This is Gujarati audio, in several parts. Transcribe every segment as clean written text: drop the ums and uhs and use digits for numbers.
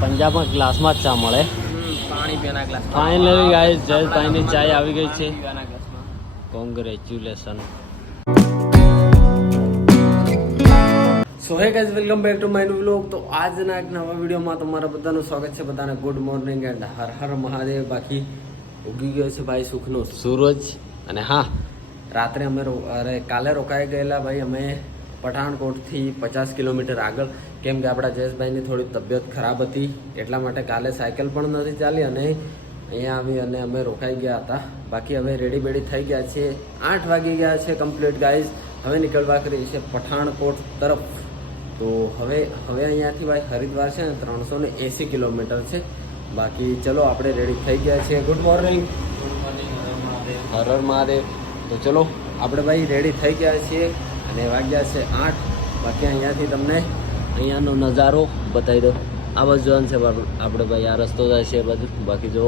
પંજાબમાં ગ્લાસમાં જ ચા મળે. પાણી પીવાના ગ્લાસ. ફાઇનલી ગાઈસ જયેશભાઈની ચાય આવી ગઈ છે. કોંગ્રેચ્યુલેશન. સો હે guys, welcome back to my new vlog. તો આજના એક નવા વિડીયોમાં તમારા બધાનું સ્વાગત છે. બધાને good morning and Har Har Mahadev. બાકી ઉગી ગયો છે ભાઈ સુખનો સૂરજ. અને હા, રાત્રે કાલે રોકાઈ ગયેલા ભાઈ અમે પઠાણકોટથી 50 કિલોમીટર આગળ, કેમ કે આપણા જયેશભાઈની થોડી તબિયત ખરાબ હતી, એટલા માટે કાલે સાયકલ પણ નથી ચાલી અને અહીંયા આવી અને અમે રોકાઈ ગયા હતા. બાકી હવે રેડી બેડી થઈ ગયા છે. 8 વાગી ગયા છે કમ્પ્લીટ ગાઈઝ. હવે નીકળવા કરી છે પઠાણકોટ તરફ. તો હવે અહીંયાથી ભાઈ હરિદ્વાર છે ને 380 કિલોમીટર છે. બાકી ચલો આપણે રેડી થઈ ગયા છીએ. Good morning. હર હર મહાદેવ. તો ચલો આપણે ભાઈ રેડી થઈ ગયા છીએ અને વાગ્યા છે 8. બાકી અહીંયાથી તમને અહીંયાનો નજારો બતાવી દો. આ બાજુ જોવાનું છે આપણે ભાઈ. આ રસ્તો જાય છે બધું. બાકી જો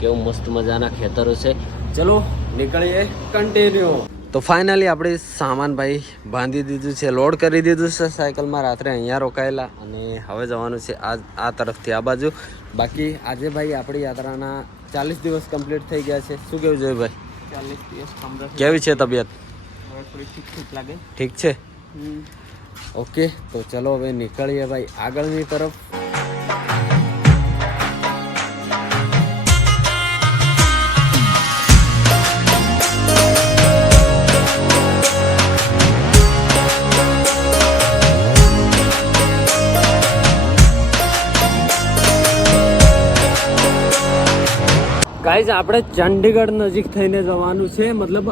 કેવું મસ્ત મજાના ખેતરો છે. ચલો નીકળીએ કન્ટિન્યુ. તો ફાઇનલી આપણે સામાન ભાઈ બાંધી દીધું છે, લોડ કરી દીધું છે સાયકલમાં. રાત્રે અહીંયા રોકાયેલા અને હવે જવાનું છે આ તરફથી આ બાજુ. બાકી આજે ભાઈ આપણી યાત્રાના 40 દિવસ કમ્પ્લીટ થઈ ગયા છે. શું કેવું જોઈએ ભાઈ? 40 દિવસ કમ્પ્લીટ. કેવી છે તબિયત? હવે થોડી ઠીક લાગે. ઠીક છે. ઓકે, તો ચલો હવે નીકળીએ ભાઈ આગળની તરફ. ગાઈઝ આપણે ચંડીગઢ નજીક થઈને જવાનું છે, મતલબ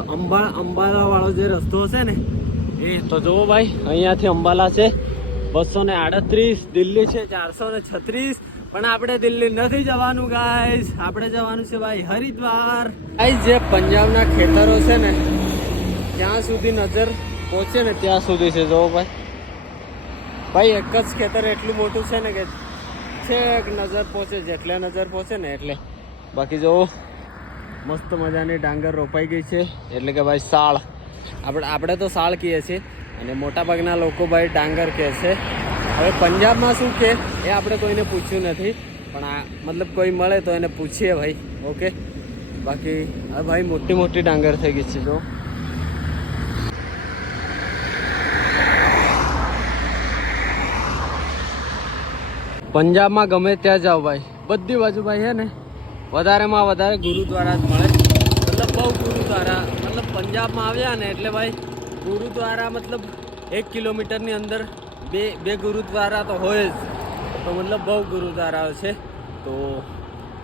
અંબાલા વાળો જે રસ્તો હશે ને એ. તો જુઓ ભાઈ, અહીંયાથી અંબાલા છે 238, દિલ્હી છે 436. પણ આપણે દિલ્હી નથી જવાનું ગાઈઝ, આપણે જવાનું છે ભાઈ હરિદ્વાર. ગાઈઝ જે પંજાબના ખેતરો છે ને ત્યાં સુધી નજર પહોંચે ને ત્યાં સુધી છે. જુઓ ભાઈ એક જ ખેતર એટલું મોટું છે ને કે છેક નજર પહોંચે, જેટલે નજર પહોંચે ને એટલે. બાકી જો મસ્ત મજાની ડાંગર રોપાઈ ગઈ છે, એટલે કે ભાઈ સાળ. આપણે તો સાળ કહીએ છીએ અને મોટાભાગના લોકો ભાઈ ડાંગર કહે છે. હવે પંજાબમાં શું કહે એ આપણે કોઈને પૂછ્યું નથી, પણ આ મતલબ કોઈ મળે તો એને પૂછીએ ભાઈ. ઓકે, બાકી આ ભાઈ મોટી મોટી ડાંગર થઈ ગઈ છે. જો પંજાબમાં ગમે ત્યાં જાઓ ભાઈ, બધી બાજુ ભાઈ છે ને વધારેમાં વધારે ગુરુદ્વારા જ મળે. મતલબ બહુ ગુરુદ્વારા, મતલબ પંજાબમાં આવ્યા ને એટલે ભાઈ ગુરુદ્વારા મતલબ 1 કિલોમીટરની અંદર બે ગુરુદ્વારા તો હોય જ. તો મતલબ બહુ ગુરુદ્વારાઓ છે. તો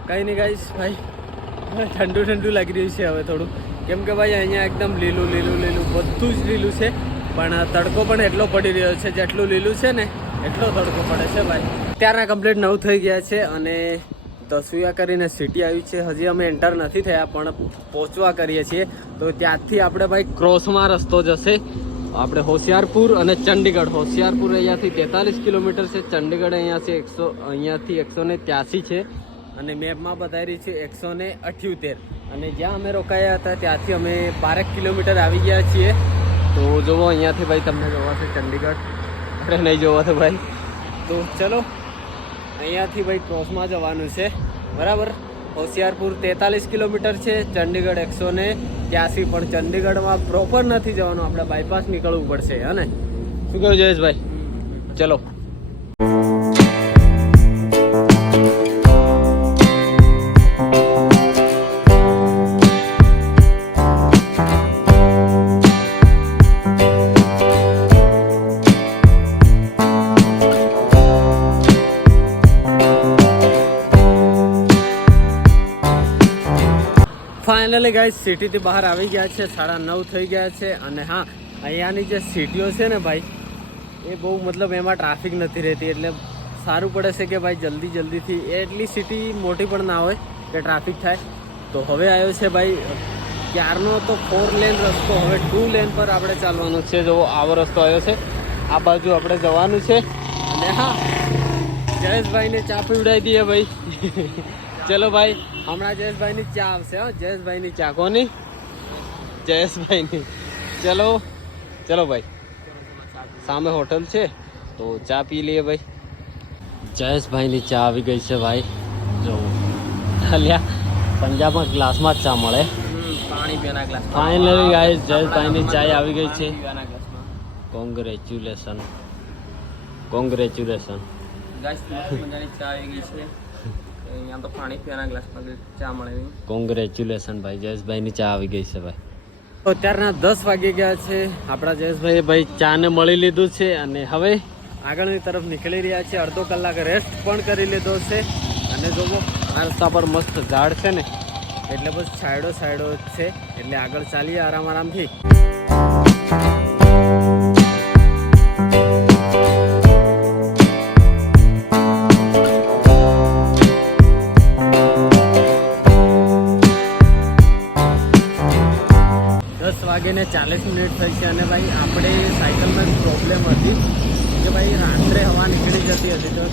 કંઈ નહીં ગાઈશ ભાઈ, ઠંડુ લાગી રહ્યું છે હવે થોડું, કેમ કે ભાઈ અહીંયા એકદમ લીલું બધું જ લીલું છે. પણ તડકો પણ એટલો પડી રહ્યો છે, જેટલું લીલું છે ને એટલો તડકો પડે છે ભાઈ. અત્યારના કમ્પ્લીટ 9 થઈ ગયા છે અને દસુયા કરીને સિટી આવી છે. હજી અમે એન્ટર નથી થયા પણ પહોંચવા કરીએ છીએ. તો ત્યાંથી આપણે ભાઈ ક્રોસમાં રસ્તો જશે. આપણે હોશિયારપુર અને ચંડીગઢ. હોશિયારપુર અહીંયાથી 43 કિલોમીટર છે, ચંડીગઢ અહીંયાથી 183 છે અને મેપમાં બતાવી રહી છે 178. અને જ્યાં અમે રોકાયા હતા ત્યાંથી અમે 12 કિલોમીટર આવી ગયા છીએ. તો જુઓ અહીંયાથી ભાઈ તમને જોવાશે ચંડીગઢ, આપણે નહીં જોવાશે ભાઈ. તો ચલો અહીંયાથી ભાઈ ક્રોસમાં જવાનું છે, બરાબર. હોશિયારપુર 43 કિલોમીટર છે, ચંડીગઢ 183. પણ ચંડીગઢમાં પ્રોપર નથી જવાનું, આપણે બાયપાસ નીકળવું પડશે. હે ને? શું કહ્યું જયેશભાઈ? ચલો. ફાઇનલી ગાઈસ સિટીથી બહાર આવી ગયા છે, 9:30 થઈ ગયા છે. અને હા, અહીંયાની જે સિટીઓ છે ને ભાઈ એ બહુ મતલબ એમાં ટ્રાફિક નથી રહેતી, એટલે સારું પડે છે કે ભાઈ જલ્દીથી. એટલી સિટી મોટી પણ ના હોય કે ટ્રાફિક થાય. તો હવે આવ્યો છે ભાઈ ક્યારનો તો 4 લેન રસ્તો, હવે 2 લેન પર આપણે ચાલવાનું છે. જો આવો રસ્તો આવ્યો છે, આ બાજુ આપણે જવાનું છે. અને હા, જયેશભાઈને ચા પીવડાવી દઈએ ભાઈ. ચલો ભાઈ, હમણાં જયેશભાઈની ચા આવશે. જયેશભાઈની ચા. કોની? જયેશભાઈની. ચલો ભાઈ, સામે હોટલ છે તો ચા પી લઈએ ભાઈ. જયેશભાઈની ચા આવી ગઈ છે ભાઈ. જો અલ્યા પંજાબમાં ગ્લાસમાં જ ચા મળે. પાણી પીવાના ગ્લાસ. ફાઇનલી ગાઈસ જયેશભાઈની ચાય આવી ગઈ છે. પીવાના ગ્લાસમાં. Congratulation congratulation. ગાઈસ મસ્ત મજાની ચા આવી ગઈ છે. અહીંયા તો પાણી પીવાના ગ્લાસમાં ચા મળે. કોંગ્રેચ્યુલેશન ભાઈ જયેશભાઈની ચા આવી ગઈ છે ભાઈ. અત્યારના 10 વાગી ગયા છે. આપણા જયેશભાઈએ ભાઈ ચાને મળી લીધું છે અને હવે આગળની તરફ નીકળી રહ્યા છે. અડધો કલાક રેસ્ટ પણ કરી લીધો છે. અને જોવો આ રસ્તા પર મસ્ત ઝાડ છે ને એટલે બસ સાઈડો છે એટલે આગળ ચાલીએ આરામથી. વાગીને 40 મિનિટ થઈ છે અને ભાઈ આપણે સાયકલમાં જ પ્રોબ્લેમ હતી કે ભાઈ રાત્રે હવા નીકળી જતી હતી તો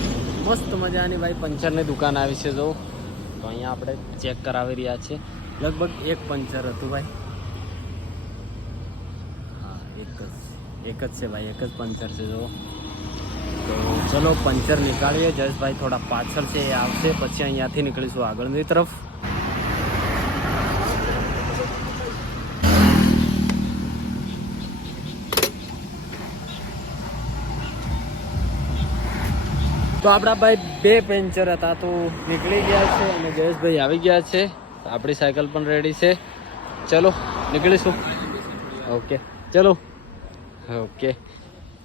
મસ્ત મજાની ભાઈ પંચરની દુકાન આવી છે. જો તો અહીંયા આપણે ચેક કરાવી રહ્યા છીએ. લગભગ એક પંચર હતું ભાઈ. હા એક જ છે ભાઈ, એક જ પંચર છે. જો તો ચલો પંચર નીકાળીએ. જયેશભાઈ થોડા પાછળ છે, એ આવશે પછી અહીંયાથી નીકળીશું આગળની તરફ. તો આપણા ભાઈ 2 પેન્ચર હતા તો નીકળી ગયા છે અને જયેશભાઈ આવી ગયા છે. આપણી સાયકલ પણ રેડી છે. ચલો નીકળીશું. ઓકે ચલો. ઓકે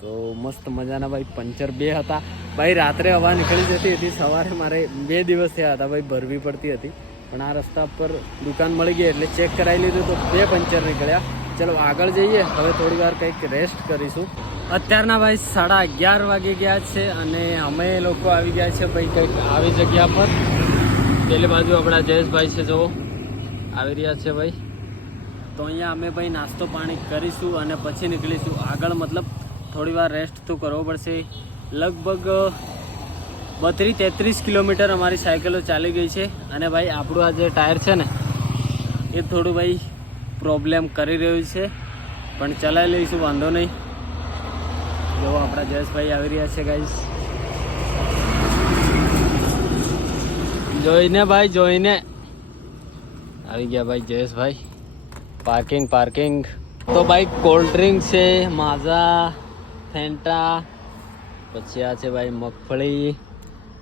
તો મસ્ત મજાના ભાઈ પંચર 2 હતા ભાઈ. રાત્રે હવા નીકળી જતી હતી, સવારે મારે 2 દિવસ થયા હતા ભાઈ ભરવી પડતી હતી, પણ આ રસ્તા પર દુકાન મળી ગઈ એટલે ચેક કરાવી લીધું તો 2 પંચર નીકળ્યા. ચલો આગળ જઈએ. હવે થોડી વાર કંઈક રેસ્ટ કરીશું. અત્યારના ભાઈ 11:30 વાગી ગયા છે અને અમે લોકો આવી ગયા છે ભાઈ કંઈક આવી જગ્યા પર. પેલી બાજુ આપણા જયેશભાઈ છે, જો આવી રહ્યા છે ભાઈ. તો અહીંયા અમે ભાઈ નાસ્તો પાણી કરીશું અને પછી નીકળીશું આગળ. મતલબ થોડી વાર રેસ્ટ તો કરવો પડશે. લગભગ 32-33 કિલોમીટર અમારી સાયકલો ચાલી ગઈ છે અને ભાઈ આપણું આ જે ટાયર છે ને એ થોડું ભાઈ પ્રોબ્લેમ કરી રહ્યું છે, પણ ચલાવી લઈશું, વાંધો નહીં. જો આપણા જયેશભાઈ આવી રહ્યા છે ગાઈસ. જોઈને ભાઈ જોઈને આવી ગયા ભાઈ જયેશભાઈ. પાર્કિંગ તો ભાઈ કોલ્ડ ડ્રિંક છે, માઝા, ફેન્ટા, પછી આ છે ભાઈ મગફળી,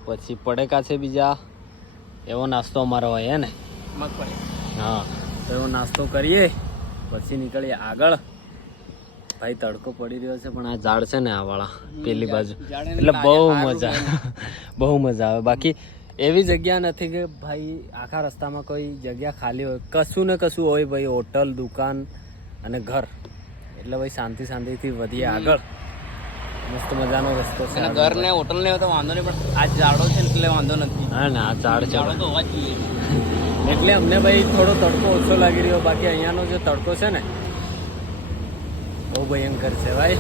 પછી પટેકા છે બીજા. એવો નાસ્તો અમારો હોય હે ને મગફળી. હા તો એવો નાસ્તો કરીએ પછી નીકળીએ આગળ. ભાઈ તડકો પડી રહ્યો છે પણ આ ઝાડ છે ને આ વાળા પેલી બાજુ એટલે બહુ મજા આવે. બાકી એવી જગ્યા નથી કે ભાઈ આખા રસ્તામાં કોઈ જગ્યા ખાલી હોય. કશું ને કશું હોય ભાઈ, હોટલ, દુકાન અને ઘર. એટલે ભાઈ શાંતિથી વધીએ આગળ. મસ્ત મજાનો રસ્તો છે. ઘર ને હોટલ ને તો વાંધો નહીં, પણ આ ઝાડો છે એટલે વાંધો નથી. હા ને આ ઝાડ છે ઝાડો તો હોવા જ જોઈએ એટલે અમને ભાઈ થોડો તડકો ઓછો લાગી રહ્યો. બાકી અહીંયાનો જે તડકો છે ને બહુ ભયંકર છે ભાઈ.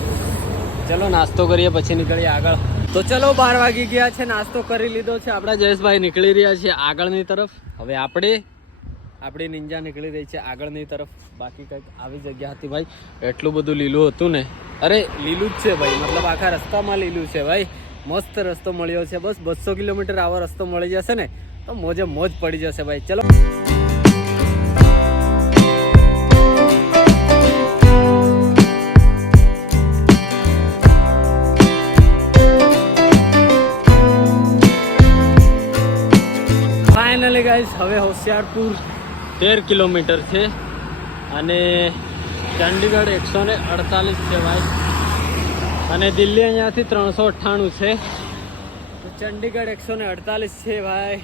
ચલો નાસ્તો કરીએ પછી નીકળીએ આગળ. તો ચલો 12 વાગી ગયા છે, નાસ્તો કરી લીધો છે. આપણા જયેશભાઈ નીકળી રહ્યા છે આગળની તરફ. હવે આપણી નિંજા નીકળી રહી છે આગળની તરફ. બાકી કંઈક આવી જગ્યા હતી ભાઈ. એટલું બધું લીલું હતું ને, અરે લીલું જ છે ભાઈ, મતલબ આખા રસ્તામાં લીલું છે ભાઈ. મસ્ત રસ્તો મળ્યો છે. બસ 200 કિલોમીટર આવો રસ્તો મળી જશે ને તો મોજે મોજ પડી જશે ભાઈ. ચલો ફાઇનલી ગાઈસ હવે હોશિયારપુર 13 કિલોમીટર છે અને ચંડીગઢ 148 છે ભાઈ, અને દિલ્હી અહીંયાથી 398 છે. તો ચંડીગઢ 148 છે ભાઈ.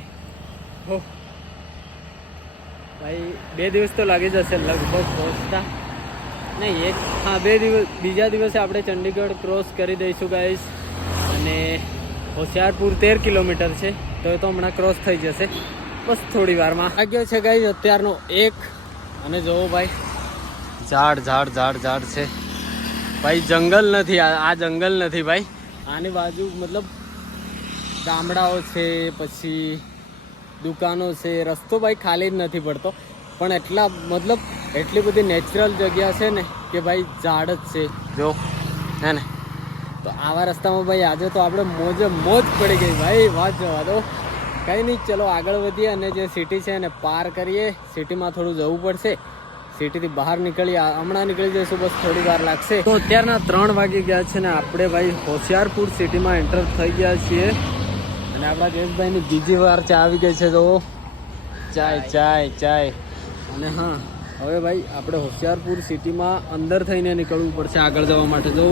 ભાઈ 2 દિવસ તો લાગી જશે લગભગ પહોંચતા. નહીં બીજા દિવસે આપણે ચંડીગઢ ક્રોસ કરી દઈશું ગાઈસ. અને હોશિયારપુર 13 કિલોમીટર છે તો એ તો હમણાં ક્રોસ થઈ જશે બસ થોડી વારમાં. લાગ્યો છે ગાઈસ અત્યારનો 1. અને જોવો ભાઈ ઝાડ છે ભાઈ. જંગલ નથી, આ જંગલ નથી ભાઈ. આની બાજુ મતલબ ગામડાઓ છે, પછી દુકાનો છે. રસ્તો ભાઈ ખાલી જ નથી પડતો, પણ એટલી બધી નેચરલ જગ્યા છે ને કે ભાઈ ઝાડ જ છે જો હે ને. તો તો આવા રસ્તામાં ભાઈ આજે તો આપણે મોજે મોજ પડી ગઈ ભાઈ, વાત જવા દો. કંઈ નહીં, ચલો આગળ વધીએ અને જે સિટી છે એને પાર કરીએ. સિટીમાં થોડું જવું પડશે, સિટીથી બહાર નીકળીએ. હમણાં નીકળી જઈશું, બસ થોડી વાર લાગશે. તો અત્યારના 3 વાગી ગયા છે ને આપણે ભાઈ હોશિયારપુર સિટીમાં એન્ટર થઈ ગયા છીએ. અને આપણા જયેશભાઈની બીજી વાર ચા આવી ગઈ છે. તો ચાય. અને હા, હવે ભાઈ આપણે હોશિયારપુર સિટીમાં અંદર થઈને નીકળવું પડશે આગળ જવા માટે. જો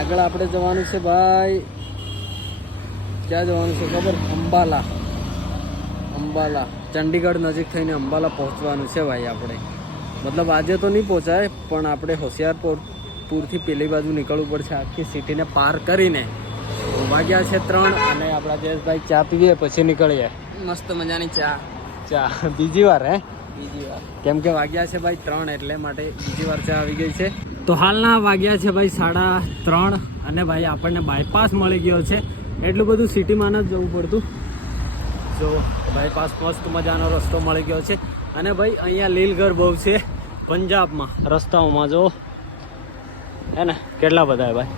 આગળ આપણે જવાનું છે ભાઈ, ક્યાં જવાનું છે ખબર? અંબાલા. ચંડીગઢ નજીક થઈને અંબાલા પહોંચવાનું છે ભાઈ આપણે. મતલબ આજે તો નહીં પહોંચાય, પણ આપણે હોશિયારપુરથી પેલી બાજુ નીકળવું પડશે આખી સિટીને પાર કરીને. વાગ્યા છે 3 અને આપણા જયેશભાઈ ચા પીએ પછી નીકળીએ. મસ્ત મજાની ચા બીજી વાર બીજી વાર, કેમ કે વાગ્યા છે ભાઈ 3 એટલે માટે બીજી વાર ચા આવી ગઈ છે. તો હાલના વાગ્યા છે ભાઈ 3:30 અને ભાઈ આપણને બાયપાસ મળી ગયો છે. એટલું બધું સિટીમાં ન જવું પડતું. જો બાયપાસ મસ્ત મજાનો રસ્તો મળી ગયો છે. અને ભાઈ અહીંયા લીલઘર બહુ છે પંજાબમાં રસ્તાઓમાં. જો હે ને કેટલા બધા ભાઈ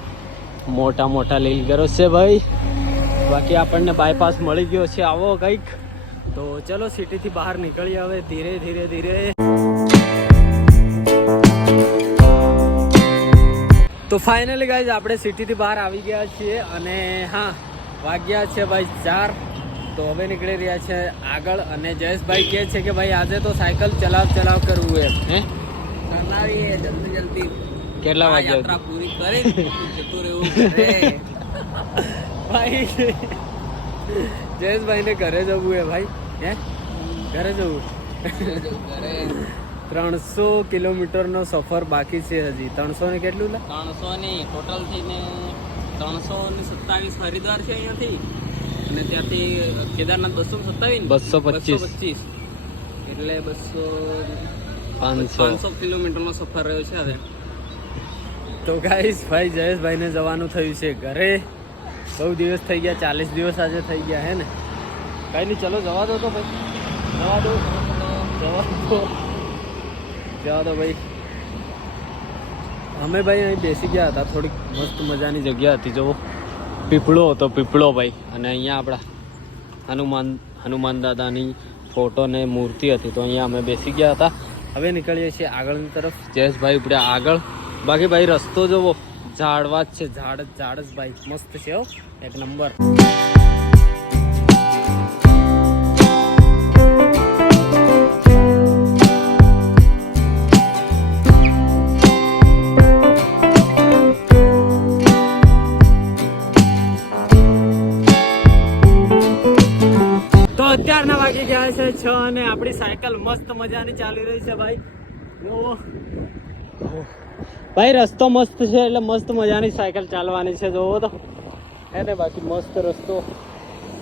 મોટા લીલઘરો છે ભાઈ. બાકી આપણને બાયપાસ મળી ગયો છે આવો કંઈક. તો ચલો સિટીથી બહાર નીકળીએ હવે ધીરે. તો ફાઇનલી ગાઈઝ આપણે સિટીથી બહાર આવી ગયા છીએ અને હા વાગ્યા છે ભાઈ 4. તો હવે નીકળી રહ્યા છે આગળ. અને જયેશભાઈ કહે છે કે ભાઈ આજે તો સાયકલ ચલાવ કરવું એમ. ચલાવીએ જલ્દી. કેટલા વાગ્યા યાત્રા પૂરી કરી જતું રહેવું ઘરે. ભાઈ જયેશભાઈને ઘરે જવું હે ભાઈ. ઘરે જવું. 300 કિલોમીટરનો સફર બાકી છે હજી. 300 ને કેટલું? 300 ની ટોટલ થઈને 327 હરિદ્વાર છે અહીંયાથી. અને ત્યાંથી કેદારનાથ 227 એટલે 500 કિલોમીટરનો સફર રહ્યો છે હવે. તો ગાઈસ ભાઈ જયેશભાઈને જવાનું થયું છે ઘરે. બહુ દિવસ થઈ ગયા, 40 દિવસ આજે થઈ ગયા હે ને. કઈ નહીં, ચલો જવા દો તો ભાઈ, જવા દો ભાઈ. અમે ભાઈ અહીં બેસી ગયા હતા, થોડીક મસ્ત મજાની જગ્યા હતી. જુઓ પીપળો હતો ભાઈ. અને અહીંયા આપણા હનુમાન દાદાની ફોટો ને મૂર્તિ હતી. તો અહીંયા અમે બેસી ગયા હતા. હવે નીકળીએ છીએ આગળની તરફ. જયેશભાઈ ઉપડ્યા આગળ. બાકી ભાઈ રસ્તો જોવો, ઝાડવા જ છે, ઝાડ જ ભાઈ મસ્ત છે હો, એક નંબર. તો અત્યારના વાગી ગયા છે 6 અને આપણી સાયકલ મસ્ત મજાની ચાલી રહી છે ભાઈ. જો ભાઈ રસ્તો મસ્ત છે એટલે મસ્ત મજાની સાયકલ ચાલવાની છે. જોવો તો એને બાકી મસ્ત રસ્તો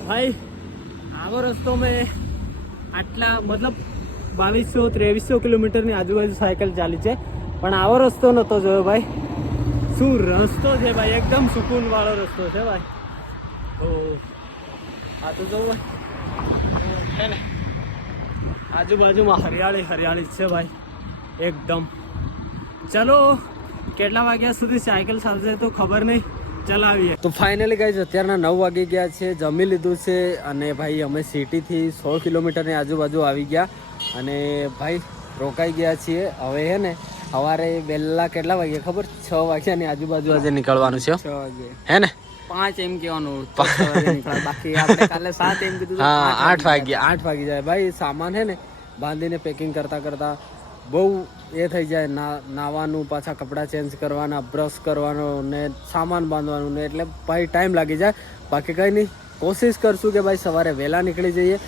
ભાઈ. આવો રસ્તો મેં આટલા મતલબ 2200-2300 કિલોમીટરની આજુબાજુ સાયકલ ચાલી છે, પણ આવો રસ્તો નહોતો જોયો ભાઈ. શું રસ્તો છે ભાઈ, એકદમ સુકૂન વાળો રસ્તો છે ભાઈ. તો આ તો જોવો હે ને, આજુબાજુમાં હરિયાળી છે ભાઈ એકદમ. ચલો કેટલા વાગ્યા સુધી સાયકલ ચાલશે તો ખબર નહીં, ચલાવીએ. તો ફાઇનલી ગાઈઝ અત્યારના 9 વાગી ગયા છે. જમી લીધું છે અને ભાઈ અમે સિટીથી 100 કિલોમીટરની આજુબાજુ આવી ગયા અને ભાઈ રોકાઈ ગયા છીએ. હવે હે ને સવારે વહેલા કેટલા વાગ્યા ખબર? 6 વાગ્યાની આજુબાજુ આજે નીકળવાનું છે. 6 વાગે હે ને? 5 એમ કહેવાનું, બાકી આપણે કાલે 7 એમ કીધું. હા 8 વાગી જાય ભાઈ. સામાન હે ને બાંધીને પેકિંગ કરતા બહુ એ થઈ જાય. નાવાનું, પાછા કપડાં ચેન્જ કરવાના, બ્રશ કરવાનો ને સામાન બાંધવાનું ને, એટલે ભાઈ ટાઈમ લાગી જાય. બાકી કંઈ નહીં, કોશિશ કરશું કે ભાઈ સવારે વહેલા નીકળી જઈએ.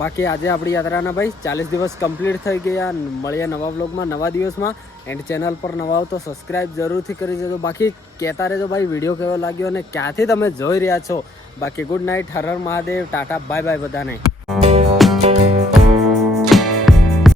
બાકી આજે આપણી યાત્રાના ભાઈ 40 દિવસ કમ્પ્લીટ થઈ ગયા. મળીએ નવા વ્લોગમાં, નવા દિવસમાં. એન્ડ ચેનલ પર નવા હો તો સબસ્ક્રાઈબ જરૂરથી કરી દેજો. બાકી કહેતા રહેજો ભાઈ વિડીયો કેવો લાગ્યો અને ક્યાંથી તમે જોઈ રહ્યા છો. બાકી ગુડ નાઇટ, હર હર મહાદેવ, ટાટા, બાય બધાને.